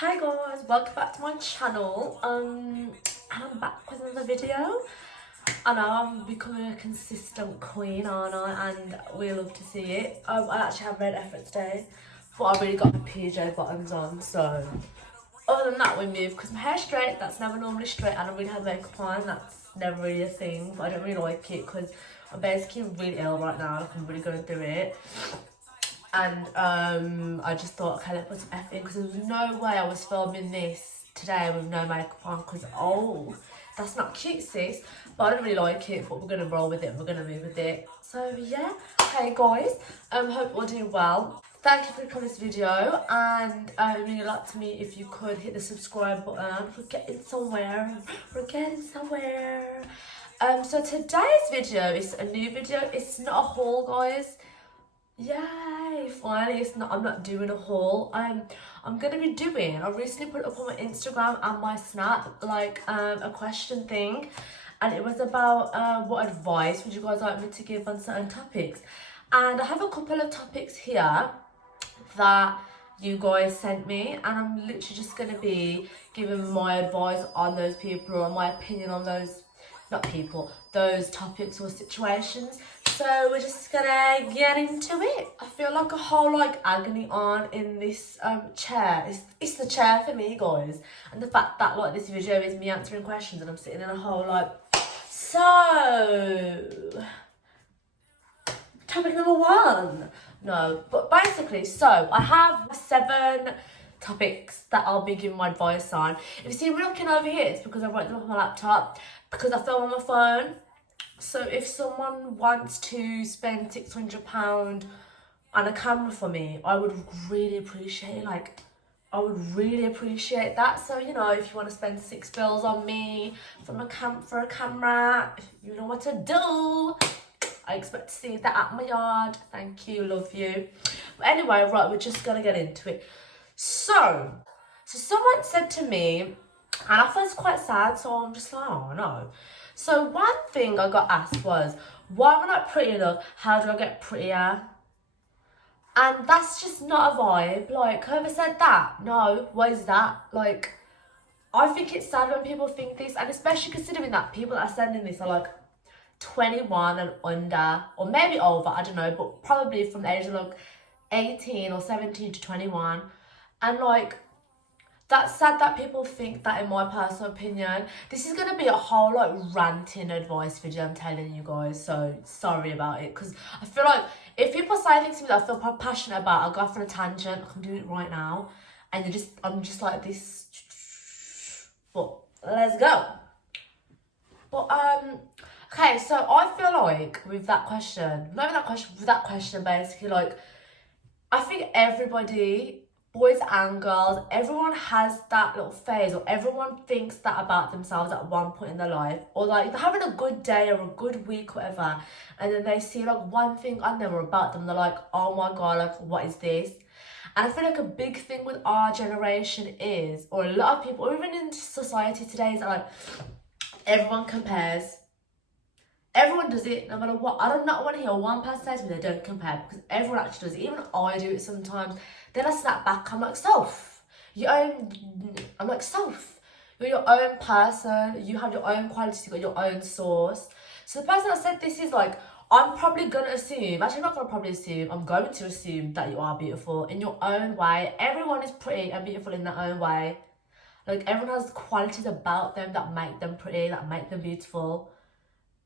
Hi guys, welcome back to my channel. And I'm back with another video. I know I'm becoming a consistent queen, aren't I? And we love to see it. I actually have made effort today, but I really got my PJ bottoms on. So other than that, we move because my hair's straight. That's never normally straight, and I really have makeup on. That's never really a thing. But I don't really like it because I'm basically really ill right now. Like I'm really going through it. And I just thought, okay, let's put some effort in because there was no way I was filming this today with no makeup on because, oh, that's not cute, sis. But I don't really like it, but we're going to roll with it. We're going to move with it. So, yeah. Hey, guys. Hope you're doing well. Thank you for clicking on this video. And it would mean a lot to me if you could hit the subscribe button. We're getting somewhere. We're getting somewhere. So today's video is a new video. It's not a haul, guys. Yay, finally I'm not doing a haul. I'm gonna be doing, I recently put it up on my Instagram and my Snap, like a question thing, and it was about what advice would you guys like me to give on certain topics. And I have a couple of topics here that you guys sent me, and I'm literally just gonna be giving my advice on those people or my opinion on those, not people, those topics or situations. So we're just gonna get into it. I feel like a whole like agony on in this chair. It's the chair for me, guys. And the fact that like this video is me answering questions and I'm sitting in a whole like, so topic number 1. No, but basically, so I have 7 topics that I'll be giving my advice on. If you see me looking over here, it's because I wrote them up on my laptop because I film on my phone. So if someone wants to spend £600 on a camera for me, I would really appreciate it. Like, I would really appreciate that. So, you know, if you want to spend £6 on me for a camera, if you know what to do, I expect to see that at my yard. Thank you, love you. But anyway, right, we're just gonna get into it. So someone said to me, and I felt quite sad, so I'm just like, oh no. So one thing I got asked was, why am I not pretty enough? How do I get prettier? And that's just not a vibe. Like, whoever said that? No, what is that? Like, I think it's sad when people think this, and especially considering that people that are sending this are like 21 and under, or maybe over, I don't know, but probably from the age of like 18 or 17 to 21. And like, that's sad that people think that, in my personal opinion. This is going to be a whole like ranting advice video, I'm telling you guys, so sorry about it, because I feel like if people say things to me that I feel passionate about, I'll go off on a tangent. I can do it right now, and I'm just like this, but let's go. But okay, so I feel like with that question, basically, like, I think everybody, boys and girls, everyone has that little phase, or everyone thinks that about themselves at one point in their life, or like they're having a good day or a good week, whatever, and then they see like one thing on them or about them, they're like, oh my god, like, what is this? And I feel like a big thing with our generation is, or a lot of people, or even in society today, is that like everyone compares. Everyone does it, no matter what. I do not want to hear one person say to me they don't compare, because everyone actually does it. Even I do it sometimes. Then I snap back, I'm like, Soph, you're your own person, you have your own qualities, you got your own source. So the person that said this is like, I'm probably going to assume, actually I'm not going to probably assume, I'm going to assume that you are beautiful in your own way. Everyone is pretty and beautiful in their own way. Like, everyone has qualities about them that make them pretty, that make them beautiful.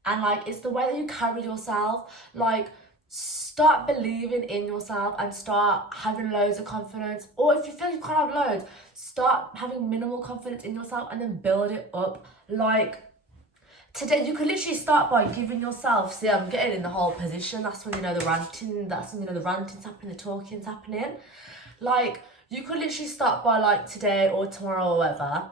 And like, it's the way that you carry yourself. Like, start believing in yourself and start having loads of confidence. Or if you feel you can't have loads, start having minimal confidence in yourself and then build it up. Like, today you could literally start by giving yourself, see, I'm getting in the whole position, that's when, you know, the ranting's happening, the talking's happening. Like, you could literally start by, like, today or tomorrow or whatever,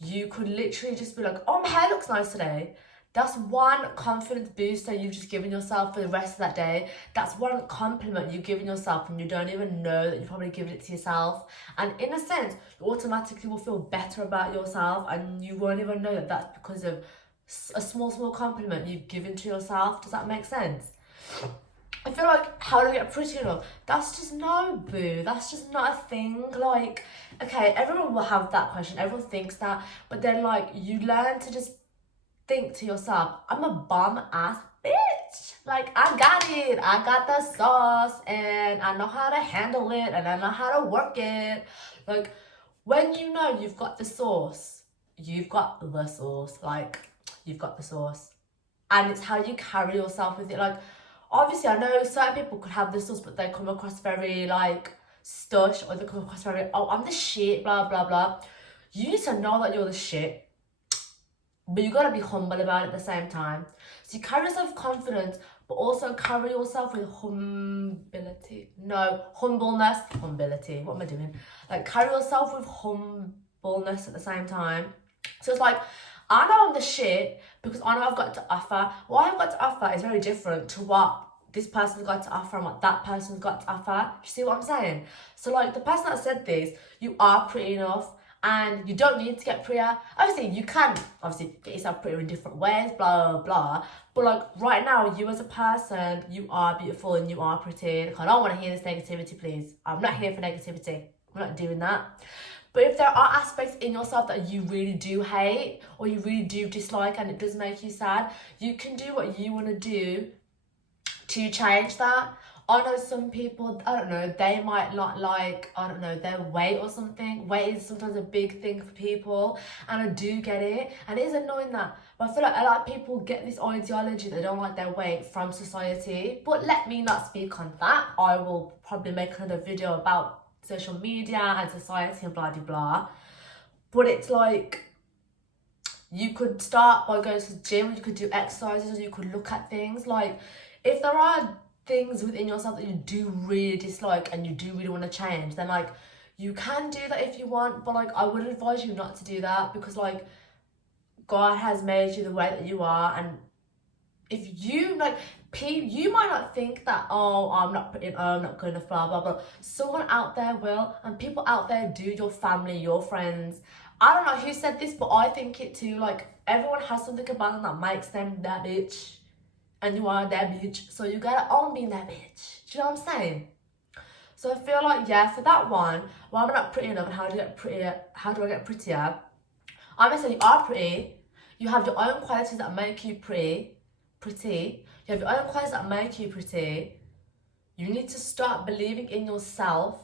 you could literally just be like, oh, my hair looks nice today. That's one confidence booster you've just given yourself for the rest of that day. That's one compliment you've given yourself and you don't even know that you've probably given it to yourself. And in a sense, you automatically will feel better about yourself, and you won't even know that that's because of a small compliment you've given to yourself. Does that make sense? I feel like, how do I get pretty enough? That's just no, boo. That's just not a thing. Like, okay, everyone will have that question. Everyone thinks that. But then, like, you learn to just think to yourself, I'm a bum ass bitch. Like, I got it. I got the sauce. And I know how to handle it. And I know how to work it. Like, when you know you've got the sauce, you've got the sauce. Like, you've got the sauce. And it's how you carry yourself with it. Like, obviously, I know certain people could have the sauce, but they come across very, like, stush, or they come across very, oh, I'm the shit, blah, blah, blah. You need to know that you're the shit, but you gotta be humble about it at the same time. So you carry yourself with confidence, but also carry yourself with humility. No, humbleness, humility. What am I doing? Like, carry yourself with humbleness at the same time. So it's like, I know I'm the shit because I know I've got to offer. What I've got to offer is very different to what this person's got to offer and what that person's got to offer. You see what I'm saying? So, like, the person that said this, you are pretty enough and you don't need to get prettier. Obviously, you can obviously get yourself prettier in different ways, blah, blah, blah. But, like, right now, you as a person, you are beautiful and you are pretty. Like, I don't want to hear this negativity, please. I'm not here for negativity. I'm not doing that. But if there are aspects in yourself that you really do hate or you really do dislike and it does make you sad, you can do what you want to do to change that. I know some people, I don't know, they might not like, I don't know, their weight or something. Weight is sometimes a big thing for people, and I do get it, and it is annoying that. But I feel like a lot of people get this ideology they don't like their weight from society. But let me not speak on that. I will probably make another video about social media and society and blah, blah, blah. But it's like, you could start by going to the gym, you could do exercises, or you could look at things. Like, if there are things within yourself that you do really dislike and you do really want to change, then, like, you can do that if you want. But, like, I would advise you not to do that because, like, God has made you the way that you are, and if you, like, you might not think that, oh, I'm not pretty, oh, I'm not good enough, blah, blah, blah. Someone out there will, and people out there do, your family, your friends. I don't know who said this, but I think it too. Like, everyone has something about them that makes them that bitch, and you are their bitch, so you gotta own being that bitch. Do you know what I'm saying? So I feel like, yeah, for that one, well, I'm not pretty enough, and how do I get prettier? How do I get prettier? I'm gonna say you are pretty. You have your own qualities that make you pretty. You have your own qualities that make you pretty. You need to start believing in yourself.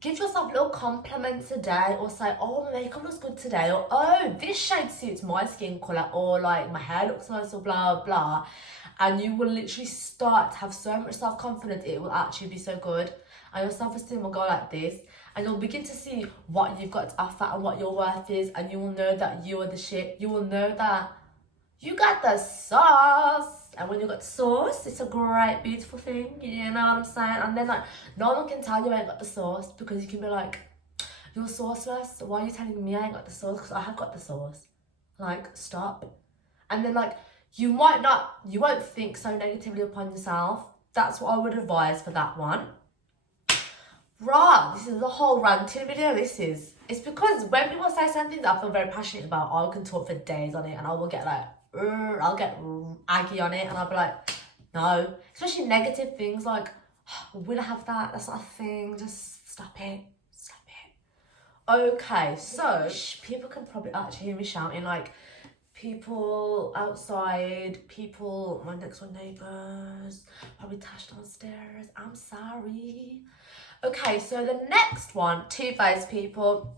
Give yourself little compliments a day, or say, oh, my makeup looks good today, or oh, this shade suits my skin colour, or like my hair looks nice, or blah blah. And you will literally start to have so much self-confidence, it will actually be so good. And your self-esteem will go like this, and you'll begin to see what you've got to offer and what your worth is, and you will know that you are the shit. You will know that you got the sauce, and when you got the sauce, it's a great, beautiful thing. You know what I'm saying? And then, like, no one can tell you I ain't got the sauce, because you can be like, you're sauceless. Why are you telling me I ain't got the sauce? Because I have got the sauce. Like, stop. And then, like, you won't think so negatively upon yourself. That's what I would advise for that one. Right, this is the whole ranting video. It's because when people say something that I feel very passionate about, I can talk for days on it, and I will get like, I'll get aggy on it, and I'll be like, no. Especially negative things like, oh, we don't have that, that's not a thing, just stop it. Okay, so people can probably actually hear me shouting, like, people outside, people, my next door neighbours, probably Tash downstairs, I'm sorry. Okay, so the next one, two-faced people.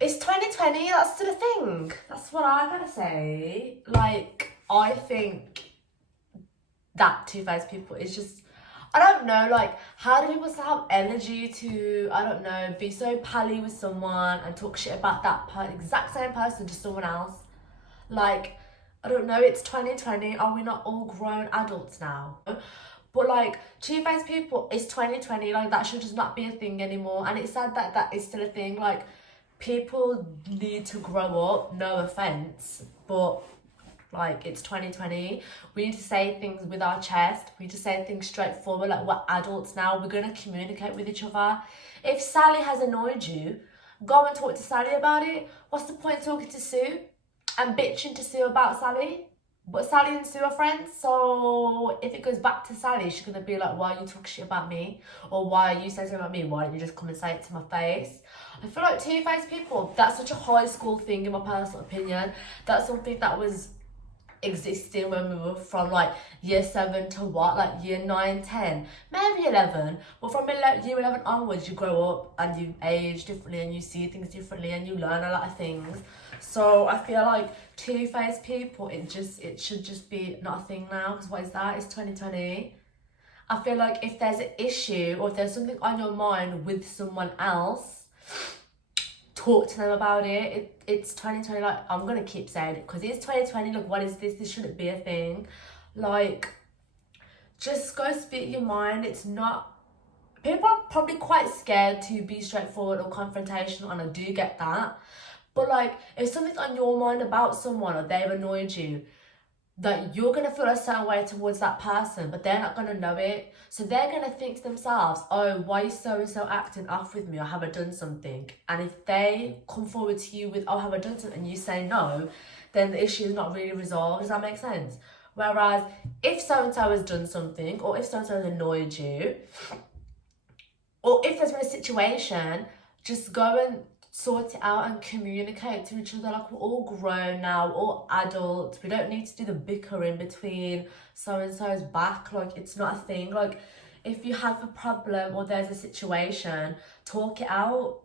It's 2020, that's still a thing. That's what I gotta say. Like, I think that two-faced people is just, I don't know, like, how do people have energy to, I don't know, be so pally with someone and talk shit about that exact same person to someone else? Like, I don't know, it's 2020, are we not all grown adults now? But, like, two-faced people, it's 2020, like, that should just not be a thing anymore. And it's sad that that is still a thing. Like, people need to grow up, no offence, but, like, it's 2020. We need to say things with our chest. We need to say things straightforward. Like, we're adults now. We're going to communicate with each other. If Sally has annoyed you, go and talk to Sally about it. What's the point of talking to Sue and bitching to Sue about Sally? But Sally and Sue are friends, so if it goes back to Sally, she's gonna be like, why you talk shit about me? Or why you say something about me? Why don't you just come and say it to my face? I feel like two-faced people, that's such a high school thing in my personal opinion. That's something that was existing when we were from like year 7 to what, like year 9, 10, maybe 11. But from year 11 onwards, you grow up and you age differently and you see things differently and you learn a lot of things. So I feel like two-faced people, it should just be not a thing now, because what is that? It's 2020. I feel like if there's an issue or if there's something on your mind with someone else, talk to them about it. It's 2020. Like, I'm gonna keep saying it because it's 2020. Look, what is this? This shouldn't be a thing. Like, just go speak your mind. It's not, people are probably quite scared to be straightforward or confrontational, and I do get that. But like, if something's on your mind about someone or they've annoyed you, that you're going to feel a certain way towards that person, but they're not going to know it. So they're going to think to themselves, oh, why is so-and-so acting off with me, or have I done something? And if they come forward to you with, oh, have I done something, and you say no, then the issue is not really resolved. Does that make sense? Whereas if so-and-so has done something, or if so-and-so has annoyed you, or if there's been a situation, just go and sort it out and communicate to each other. Like, we're all grown now, we're all adults. We don't need to do the bickering between so-and-so's back. Like, it's not a thing. Like, if you have a problem or there's a situation, talk it out.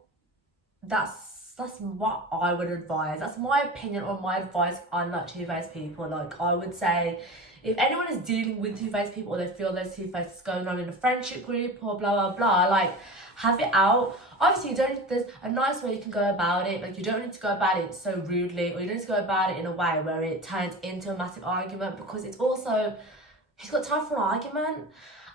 That's what I would advise. That's my opinion or my advice on like two-faced people. Like, I would say, if anyone is dealing with two-faced people or they feel there's two-faced going on in a friendship group or blah blah blah, like, have it out. Obviously, there's a nice way you can go about it. Like, you don't need to go about it so rudely, or you don't need to go about it in a way where it turns into a massive argument, because it's also, who's got time for an argument?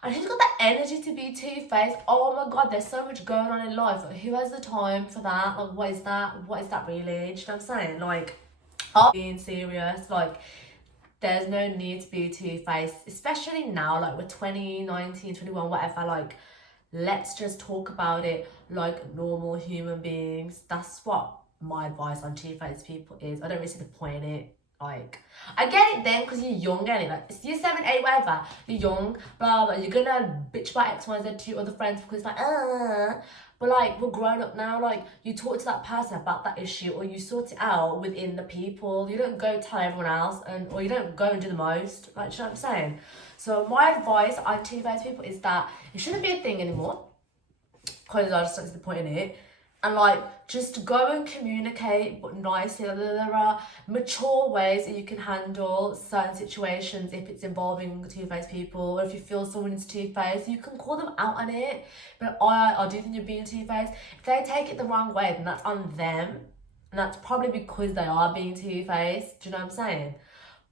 And who's got the energy to be two-faced? Oh my god, there's so much going on in life. Like, who has the time for that? Like, what is that? What is that really? Do you know what I'm saying? Like, I'm being serious. Like, there's no need to be two-faced, especially now. Like, we're 2019, 21, whatever. Like, let's just talk about it like normal human beings. That's what my advice on two-faced people is. I don't really see the point in it. Like, I get it then because you're young, get it? Like, it's year 7, 8, whatever. You're young, blah, blah. You're gonna bitch about X, Y, Z to your other friends because it's like, But like, we're grown up now. Like, you talk to that person about that issue, or you sort it out within the people. You don't go tell everyone else, or you don't go and do the most. Like, you know what I'm saying? So my advice on two-faced people is that it shouldn't be a thing anymore, because I just don't see the point in it. And like, just go and communicate, but nicely. There are mature ways that you can handle certain situations if it's involving two-faced people, or if you feel someone is two-faced, you can call them out on it. But I do think you're being two-faced. If they take it the wrong way, then that's on them, and that's probably because they are being two-faced. Do you know what I'm saying?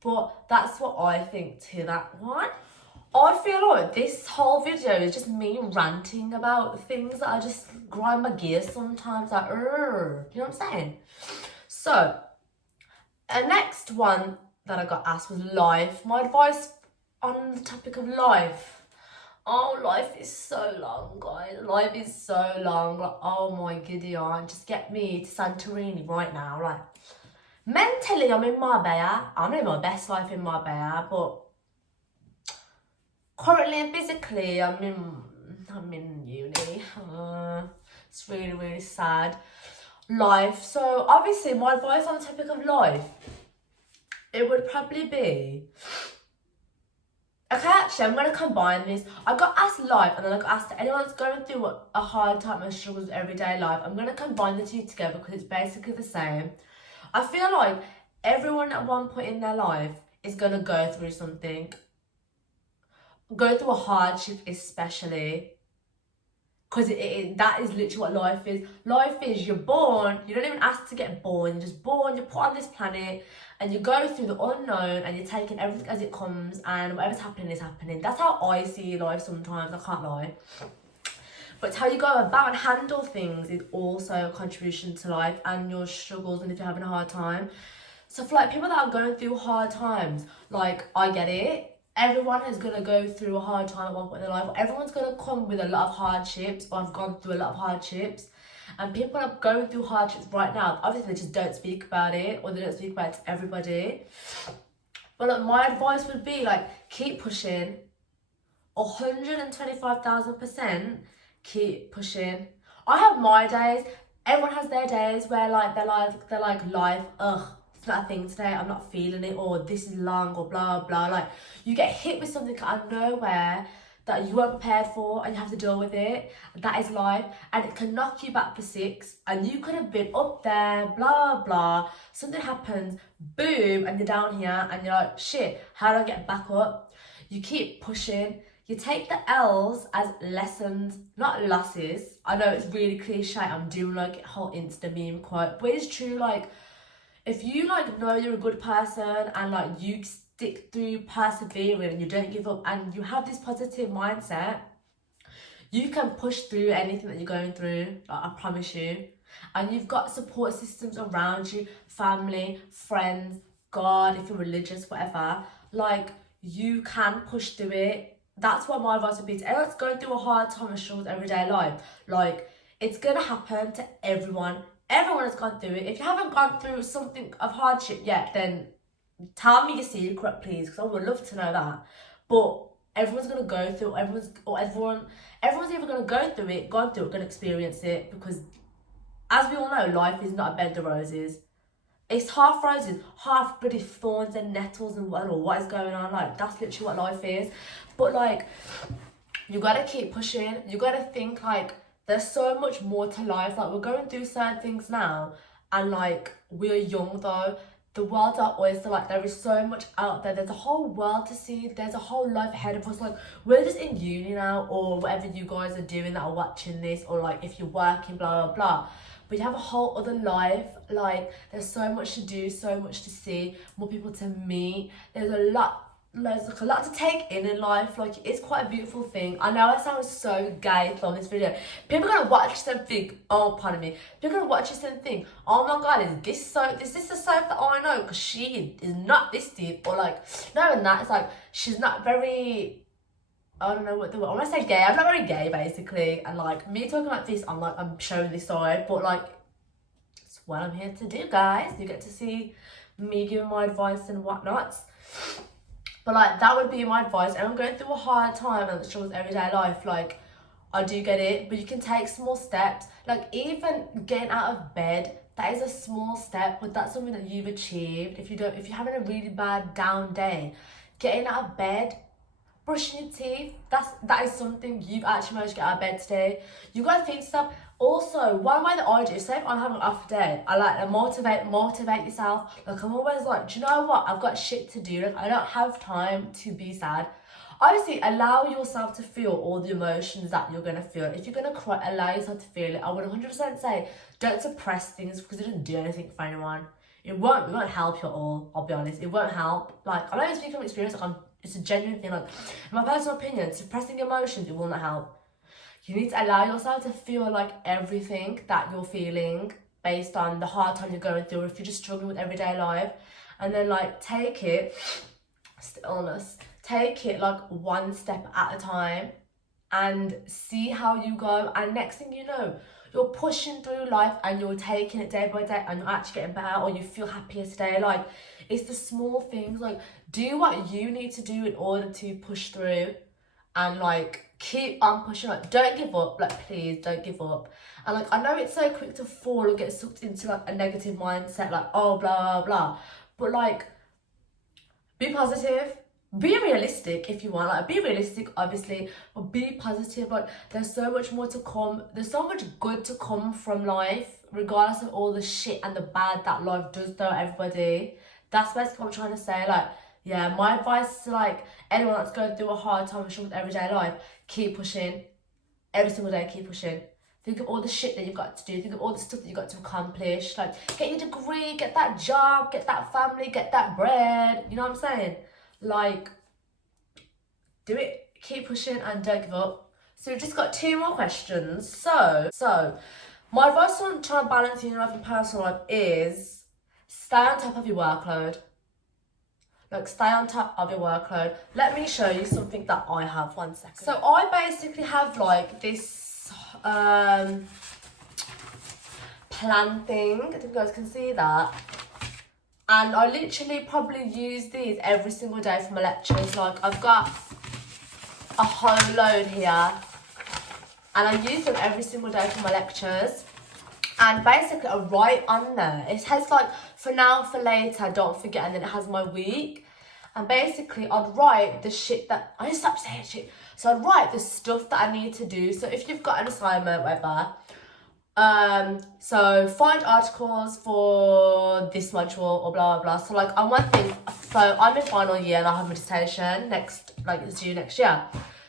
But that's what I think to that one. I feel like this whole video is just me ranting about things that I just grind my gears sometimes. Like, you know what I'm saying? So, a next one that I got asked was life. My advice on the topic of life. Oh, life is so long, guys. Life is so long. Like, oh my Gideon, just get me to Santorini right now. Like, mentally, I'm in Marbella. I'm living my best life in Marbella, but currently and physically, I'm in uni. It's really, really sad. Life. So obviously, my advice on the topic of life, it would probably be, okay, actually, I'm going to combine this. I got asked life, and then I got asked anyone that's going through a hard time and struggles with everyday life. I'm going to combine the two together because it's basically the same. I feel like everyone at one point in their life is going to go through something. Go through a hardship, especially, because that is literally what life is. Life is, you're born, you don't even ask to get born, you're just born, you're put on this planet, and you go through the unknown, and you're taking everything as it comes, and whatever's happening is happening. That's how I see life sometimes, I can't lie. But it's how you go about and handle things is also a contribution to life and your struggles, and if you're having a hard time. So for like people that are going through hard times, like, I get it. Everyone is going to go through a hard time at one point in their life. Everyone's going to come with a lot of hardships, or have gone through a lot of hardships. And people are going through hardships right now. Obviously, they just don't speak about it, or they don't speak about it to everybody. But like, my advice would be like, keep pushing. 125,000% keep pushing. I have my days. Everyone has their days where like they're like life, ugh, it's not a thing today, I'm not feeling it, or this is long, or blah blah. Like, you get hit with something out of nowhere that you weren't prepared for, and you have to deal with it. That is life, and it can knock you back for 6, and you could have been up there, blah blah. Something happens, boom, and you're down here, and you're like, shit, how do I get back up? You keep pushing. You take the L's as lessons, not losses. I know it's really cliche, I'm doing like a whole Insta meme quote, but it's true. Like, if you like know you're a good person, and like you stick through persevering and you don't give up, and you have this positive mindset, you can push through anything that you're going through, like, I promise you. And you've got support systems around you, family, friends, God, if you're religious, whatever. Like, you can push through it. That's what my advice would be to everyone that's going through a hard time and struggles everyday life. Like, it's gonna happen to everyone. Everyone has gone through it. If you haven't gone through something of hardship yet, then tell me your secret, please, because I would love to know that. But everyone's gonna go through. Everyone's either gonna go through it, gone through it, gonna experience it. Because, as we all know, life is not a bed of roses. It's half roses, half bloody thorns and nettles, and I don't know what is going on. Like, that's literally what life is. But like, you gotta keep pushing. You gotta think like, there's so much more to life. Like, we're going through certain things now, and like, we're young though. The world's our oyster. Like, there is so much out there. There's a whole world to see. There's a whole life ahead of us. Like, we're just in uni now, or whatever you guys are doing that are watching this, or like if you're working, blah blah blah. But you have a whole other life. Like, there's so much to do, so much to see, more people to meet. There's a lot to take in life. Like, it's quite a beautiful thing. I know I sound so gay from this video. People are gonna watch this and think, oh, pardon me. People are gonna watch this and think, oh my god, is this the soap that I know? Because she is not this deep. Or like, no, and that, it's like, she's not very, I don't know what the word, I want to say gay. I'm not very gay, basically. And like, me talking like this, I'm showing this side, but like, it's what I'm here to do, guys. You get to see me giving my advice and whatnot. But like, that would be my advice. And I'm going through a hard time and it struggles everyday life. Like, I do get it, but you can take small steps. Like, even getting out of bed, that is a small step, but that's something that you've achieved. If you're having a really bad down day, getting out of bed, brushing your teeth, that is something you've actually managed to get out of bed today. You gotta think stuff. Also, one way that I do, say if I'm having an off day, I like to motivate yourself. Like, I'm always like, do you know what? I've got shit to do. Like, I don't have time to be sad. Obviously, allow yourself to feel all the emotions that you're gonna feel. If you're gonna cry, allow yourself to feel it. I would 100% say, don't suppress things, because it doesn't do anything for anyone. It won't help you at all, I'll be honest. It won't help. Like, I'm not even speaking from experience, like, it's a genuine thing. Like, in my personal opinion, suppressing emotions, it will not help. You need to allow yourself to feel like everything that you're feeling based on the hard time you're going through, if you're just struggling with everyday life. And then like, take it like one step at a time and see how you go. And next thing you know, you're pushing through life and you're taking it day by day and you're actually getting better, or you feel happier today. Like, it's the small things. Like, do what you need to do in order to push through, and like, keep on pushing. Like, don't give up. Like, please don't give up. And like, I know it's so quick to fall or get sucked into like a negative mindset, like, oh, blah blah blah, but like, be positive. Be realistic if you want. Like, be realistic, obviously, but be positive. Like, there's so much more to come. There's so much good to come from life, regardless of all the shit and the bad that life does throw at everybody. That's basically what I'm trying to say. Like, yeah, my advice to like anyone that's going through a hard time and struggling with everyday life, keep pushing. Every single day, keep pushing. Think of all the shit that you've got to do. Think of all the stuff that you've got to accomplish. Like, get your degree, get that job, get that family, get that bread. You know what I'm saying? Like, do it. Keep pushing and don't give up. So we've just got 2 more questions. So my advice on trying to balance your life and personal life is stay on top of your workload. Like, stay on top of your workload. Let me show you something that I have. 1 second. So I basically have like this plan thing. I think you guys can see that. And I literally probably use these every single day for my lectures. Like, I've got a whole load here, and I use them every single day for my lectures. And basically, I write on there. It has like, for now, for later, don't forget, and then it has my week. And basically, I'd write the shit that, I need to stop saying shit. So I'd write the stuff that I need to do. So if you've got an assignment, whatever, so find articles for this module or blah, blah, blah. So like, on one thing, so I'm in final year and I have a dissertation next, like it's due next year.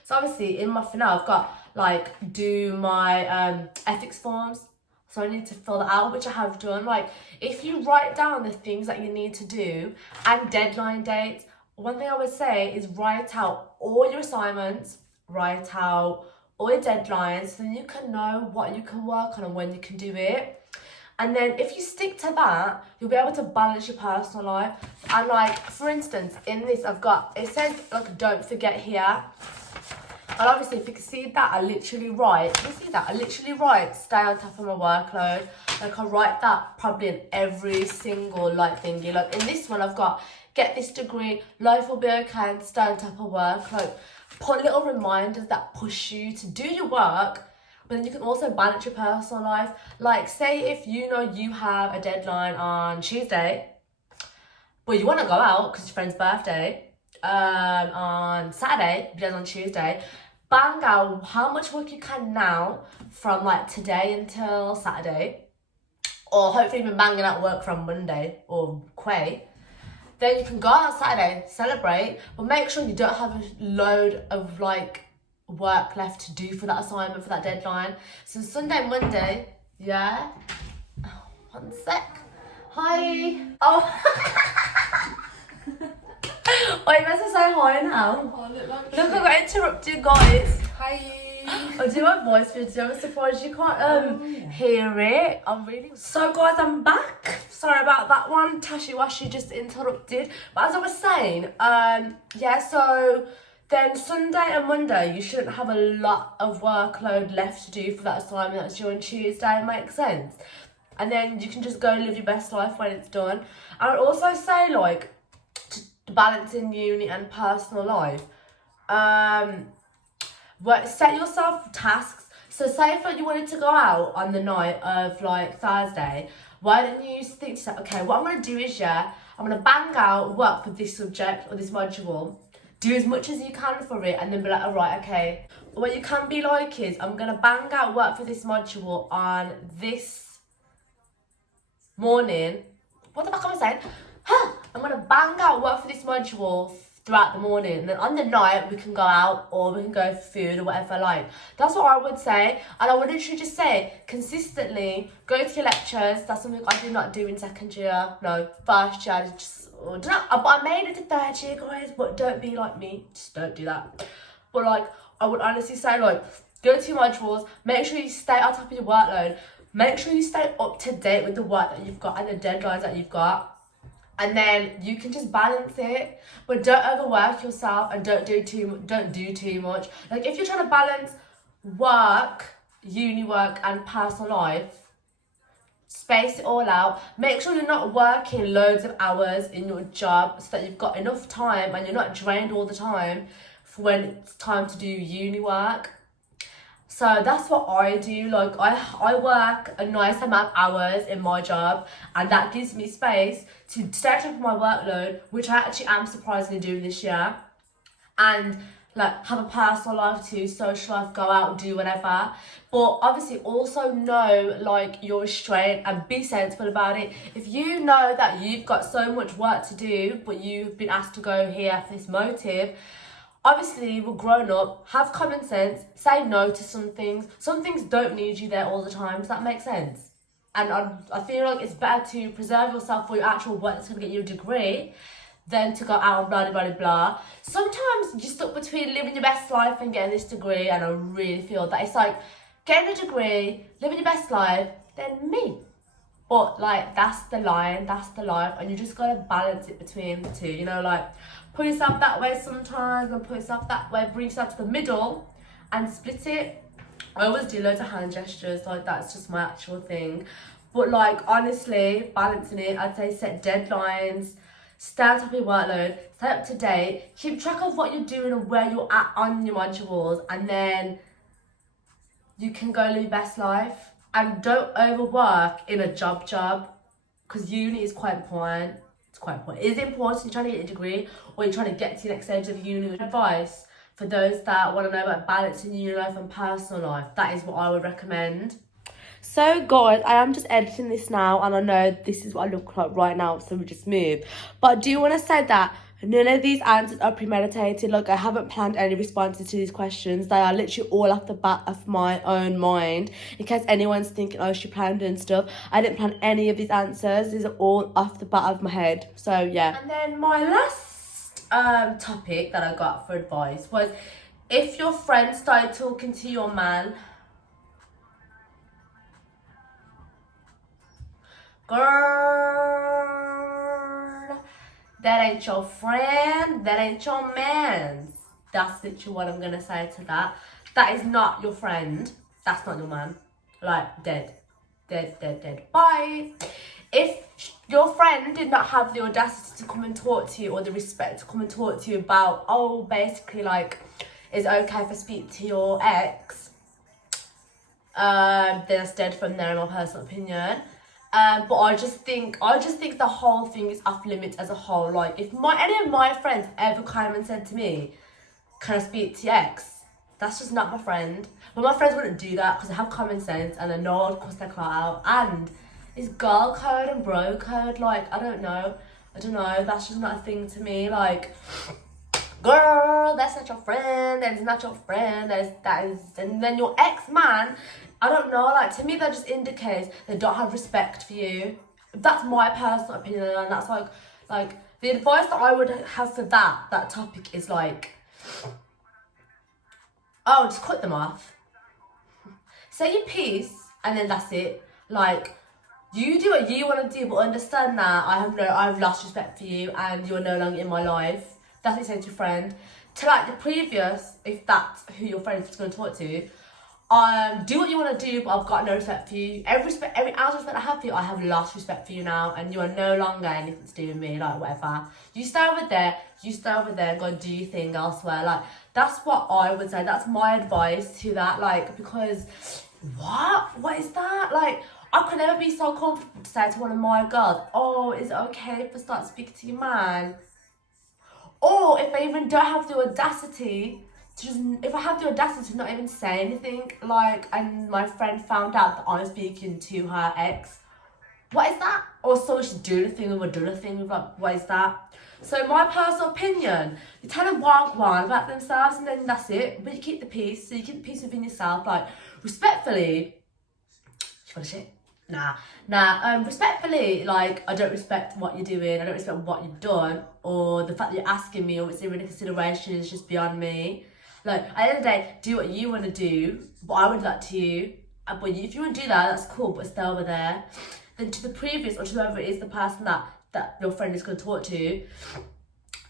So obviously, in my, for now, I've got like, do my ethics forms. So I need to fill that out, which I have done. Like, if you write down the things that you need to do and deadline dates, one thing I would say is write out all your assignments, write out all your deadlines, so then you can know what you can work on and when you can do it. And then if you stick to that, you'll be able to balance your personal life. And like, for instance, in this, I've got, it says like, don't forget here. And obviously, if you can see that, I literally write, you see that? I literally write, stay on top of my workload. Like, I write that probably in every single, like, thingy. Like, in this one, I've got, get this degree, life will be okay, and stay on top of work. Like, put little reminders that push you to do your work, but then you can also balance your personal life. Like, say if you know you have a deadline on Tuesday, but you want to go out because it's your friend's birthday, on Saturday, but on Tuesday, bang out how much work you can now from like today until Saturday, or hopefully even banging out work from Monday or Quay. Then you can go out Saturday, celebrate, but make sure you don't have a load of like work left to do for that assignment, for that deadline. So Sunday, Monday, yeah. Oh, one sec. Hi. Oh. Oh, you meant to say hi now. Oh, look, I got interrupted, guys. hi. I do my voice video. I'm surprised you can't hear it. I'm really so, guys. I'm back. Sorry about that one. Tashi Washi just interrupted. But as I was saying, yeah. So then Sunday and Monday, you shouldn't have a lot of workload left to do for that assignment that's due on Tuesday. Makes sense. And then you can just go live your best life when it's done. I would also say, like, balancing uni and personal life, set yourself tasks. So say if you wanted to go out on the night of like Thursday, why don't you think to yourself, okay, what I'm going to do is, yeah, I'm going to bang out work for this subject or this module, do as much as you can for it, and then be like, all right, okay. What you can be like is, I'm going to bang out work for this module on this morning. What the fuck am I saying? I'm going to bang out work for this module throughout the morning, and then on the night we can go out or we can go for food or whatever. Like, that's what I would say. And I would literally just say, consistently go to your lectures. That's something I did not do in second year, no, first year. I made it to third year, guys, but don't be like me, just don't do that. But like, I would honestly say, like, go to your modules, make sure you stay on top of your workload, make sure you stay up to date with the work that you've got and the deadlines that you've got. And then you can just balance it, but don't overwork yourself and don't do too much. Like, if you're trying to balance work, uni work, and personal life, space it all out. Make sure you're not working loads of hours in your job so that you've got enough time and you're not drained all the time for when it's time to do uni work. So that's what I do. Like, I work a nice amount of hours in my job, and that gives me space to stay on top of my workload, which I actually am surprisingly doing this year, and like have a personal life too, social life, go out and do whatever. But obviously also know like your restraint and be sensible about it. If you know that you've got so much work to do, but you've been asked to go here for this motive, obviously, we're grown up, have common sense, say no to some things. Some things don't need you there all the time. Does that make sense? And I feel like it's better to preserve yourself for your actual work that's going to get you a degree than to go out and blah, blah, blah, blah. Sometimes you're stuck between living your best life and getting this degree, and I really feel that it's like getting a degree, living your best life, then me. But like, that's the line, that's the life, and you just got to balance it between the two, you know, like, put yourself that way sometimes and put yourself that way, bring yourself to the middle and split it. I always do loads of hand gestures, like that's just my actual thing. But like, honestly, balancing it, I'd say set deadlines, stay on top of your workload, stay up to date, keep track of what you're doing and where you're at on your modules, and then you can go live your best life. And don't overwork in a job, because uni is quite important. It's quite important. It is important. You're trying to get a degree, or you're trying to get to your next stage of uni. Advice for those that want to know about balancing uni life and personal life, that is what I would recommend. So guys, I am just editing this now, and I know this is what I look like right now, so we just move. But I do want to say that none of these answers are premeditated. Like, I haven't planned any responses to these questions. They are literally all off the bat of my own mind. In case anyone's thinking, oh, she planned and stuff, I didn't plan any of these answers. These are all off the bat of my head. So yeah. And then my last topic that I got for advice was, if your friend started talking to your man, girl, that ain't your friend, that ain't your man. That's literally what I'm gonna say to that. That is not your friend. That's not your man. Like, dead. Bye. If your friend did not have the audacity to come and talk to you, or the respect to come and talk to you about, oh, basically, like, is it okay if I speak to your ex? Then it's dead from there, in my personal opinion. But I just think the whole thing is off limits as a whole. Like, if any of my friends ever came and said to me, can I speak to your ex? That's just not my friend. But my friends wouldn't do that because they have common sense and they know I'd cuss their clout out. And it's girl code and bro code. Like, I don't know. That's just not a thing to me. Like, girl, that's not your friend. That is not your friend. That is. And then your ex-man, I don't know, like, to me that just indicates they don't have respect for you. That's my personal opinion, and that's like the advice that I would have for that topic is like, oh, just cut them off. Say your piece, and then that's it. Like, you do what you want to do, but understand that I've lost respect for you, and you're no longer in my life. That's what you say to your friend. To like the previous, if that's who your friend is going to talk to, do what you want to do, but I've got no respect for you. Every ounce of respect I have for you, I have lost respect for you now, and you are no longer anything to do with me, like, whatever. You stay over there, and go do your thing elsewhere. Like, that's what I would say. That's my advice to that, like, because, what is that? Like, I could never be so comfortable to say to one of my girls, oh, is it okay if I start speaking to your man? Or if I even don't have the audacity if I have the audacity to not even say anything, like, and my friend found out that I'm speaking to her ex, what is that? Or so she's doing a thing with a thing, like, what is that? So my personal opinion, you tell them one about themselves, and then that's it. But you keep the peace. So you keep the peace within yourself, like, respectfully. You got shit? Nah. Respectfully, like, I don't respect what you're doing. I don't respect what you've done, or the fact that you're asking me, or it's even a consideration is just beyond me. Like, at the end of the day, do what you want to do, but I would do that to you. But if you want to do that, that's cool, but stay over there. Then to the previous, or to whoever it is, the person that your friend is going to talk to,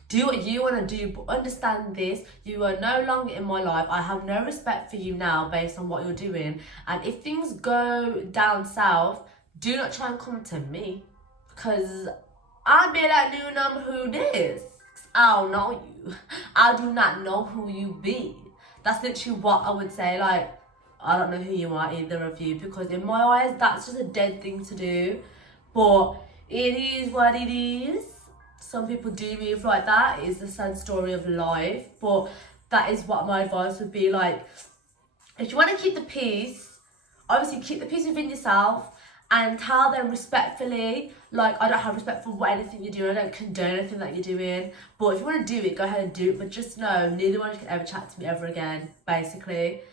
do what you want to do, but understand this: you are no longer in my life. I have no respect for you now based on what you're doing. And if things go down south, do not try and come to me, because I'll be like, you know who this? I don't know you. I do not know who you be. That's literally what I would say. Like, I don't know who you are, either of you, because in my eyes, that's just a dead thing to do. But it is what it is. Some people do move like that. It's the sad story of life. But that is what my advice would be. Like, if you want to keep the peace, obviously keep the peace within yourself, and tell them respectfully, like, I don't have respect for anything you're doing, I don't condone anything that you're doing, but if you want to do it, go ahead and do it, but just know, neither one of you can ever chat to me ever again, basically.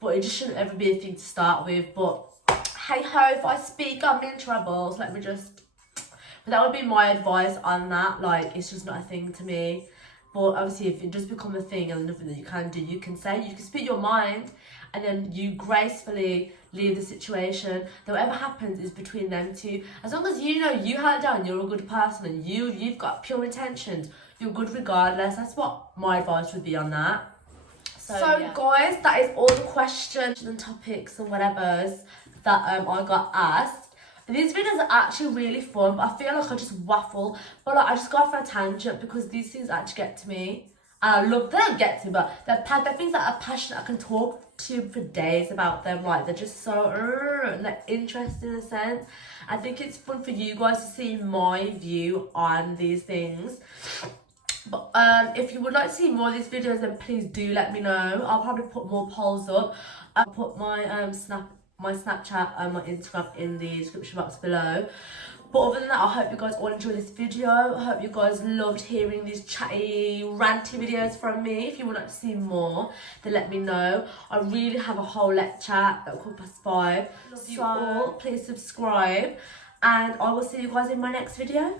But it just shouldn't ever be a thing to start with. But hey ho, if I speak, I'm in trouble, so let me just... But that would be my advice on that. Like, it's just not a thing to me. But obviously, if it does become a thing and nothing that you can do, you can speak your mind, and then you gracefully leave the situation. Then whatever happens is between them two. As long as you know you held down, you're a good person, and you've got pure intentions, you're good regardless. That's what my advice would be on that. So yeah. Guys, that is all the questions and topics and whatevers that I got asked. These videos are actually really fun, but I feel like I just waffle. But like, I just go off on a tangent because these things actually get to me. And I love, they don't get to me, but they're things that are passionate. I can talk to you for days about them. Like, they're just so, and they're interesting in a sense. I think it's fun for you guys to see my view on these things. But if you would like to see more of these videos, then please do let me know. I'll probably put more polls up. I'll put my Snapchat and my Instagram in the description box below. But other than that, I hope you guys all enjoyed this video. I hope you guys loved hearing these chatty, ranty videos from me. If you would like to see more, then let me know. I really have a whole lecture at 5:15. Love you all. Please subscribe. And I will see you guys in my next video.